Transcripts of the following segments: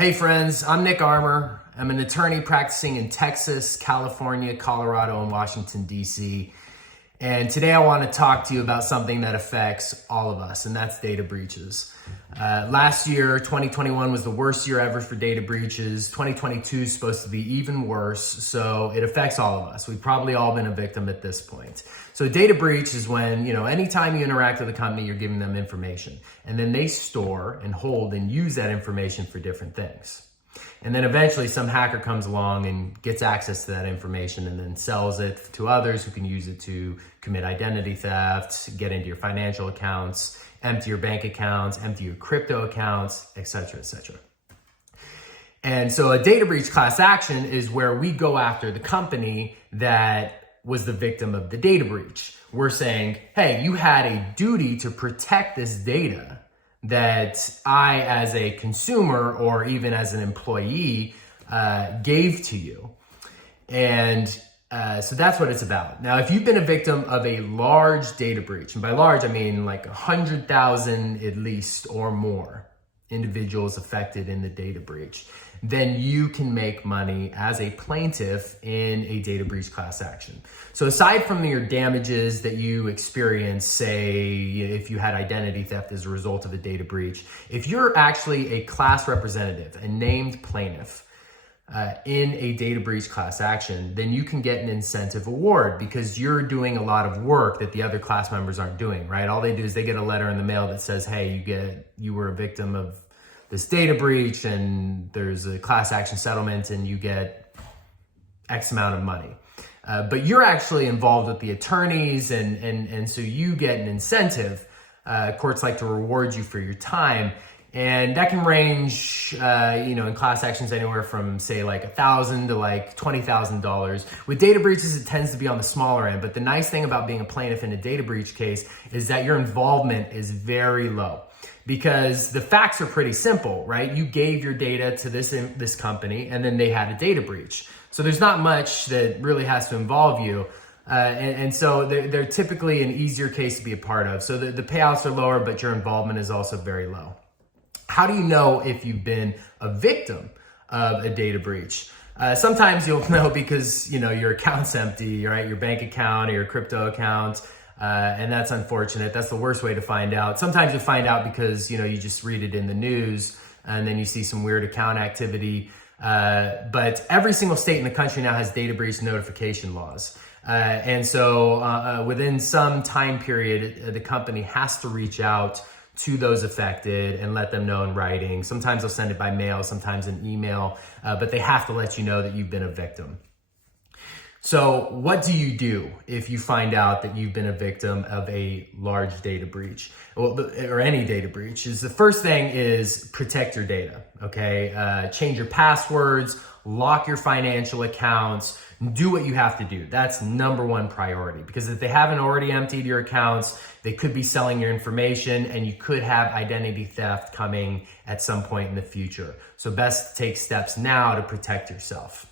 Hey friends, I'm Nick Armour. I'm an attorney practicing in Texas, California, Colorado, and Washington, D.C. And today I want to talk to you about something that affects all of us, and that's data breaches. Last year, 2021, was the worst year ever for data breaches. 2022 is supposed to be even worse, so it affects all of us. We've probably all been a victim at this point. So a data breach is when, anytime you interact with a company, you're giving them information, and then they store and hold and use that information for different things. And then eventually some hacker comes along and gets access to that information and then sells it to others who can use it to commit identity theft, get into your financial accounts, empty your bank accounts, empty your crypto accounts, etc., etc. And so a data breach class action is where we go after the company that was the victim of the data breach. We're saying, hey, you had a duty to protect this data that I, as a consumer or even as an employee, gave to you. And so that's what it's about. Now, if you've been a victim of a large data breach, and by large, I mean like 100,000 at least or more individuals affected in the data breach, then you can make money as a plaintiff in a data breach class action. So aside from your damages that you experience, say if you had identity theft as a result of a data breach, if you're actually a class representative, a named plaintiff in a data breach class action, then you can get an incentive award because you're doing a lot of work that the other class members aren't doing, right? All they do is they get a letter in the mail that says, hey, you were a victim of this data breach and there's a class action settlement and you get X amount of money. But you're actually involved with the attorneys and so you get an incentive. Courts like to reward you for your time. And that can range, in class actions anywhere from say like $1,000 to like $20,000. With data breaches, it tends to be on the smaller end. But the nice thing about being a plaintiff in a data breach case is that your involvement is very low. Because the facts are pretty simple, right? You gave your data to this company and then they had a data breach. So there's not much that really has to involve you. And so they're typically an easier case to be a part of. So the payouts are lower, but your involvement is also very low. How do you know if you've been a victim of a data breach? Sometimes you'll know because, your account's empty, right? Your bank account or your crypto account. And that's unfortunate. That's the worst way to find out. Sometimes you find out because, you just read it in the news and then you see some weird account activity. But every single state in the country now has data breach notification laws. And so within some time period, the company has to reach out to those affected and let them know in writing. Sometimes they'll send it by mail, sometimes an email, but they have to let you know that you've been a victim. So what do you do if you find out that you've been a victim of a large data breach or any data breach? Is the first thing is protect your data, okay? Change your passwords, lock your financial accounts, do what you have to do. That's number one priority because if they haven't already emptied your accounts, they could be selling your information and you could have identity theft coming at some point in the future. So best to take steps now to protect yourself.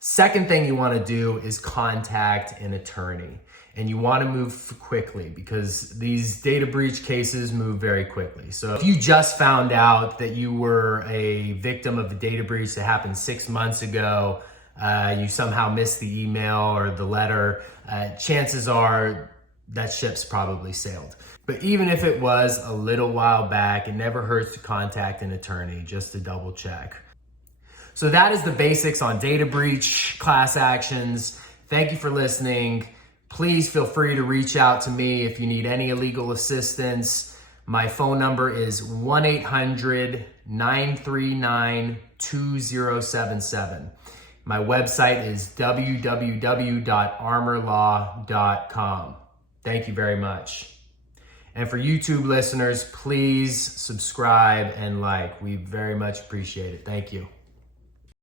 Second thing you want to do is contact an attorney, and you want to move quickly because these data breach cases move very quickly. So if you just found out that you were a victim of a data breach that happened 6 months ago, you somehow missed the email or the letter, chances are that ship's probably sailed. But even if it was a little while back, it never hurts to contact an attorney just to double check. So that is the basics on data breach class actions. Thank you for listening. Please feel free to reach out to me if you need any legal assistance. My phone number is 1-800-939-2077. My website is www.armorlaw.com. Thank you very much. And for YouTube listeners, please subscribe and like. We very much appreciate it. Thank you.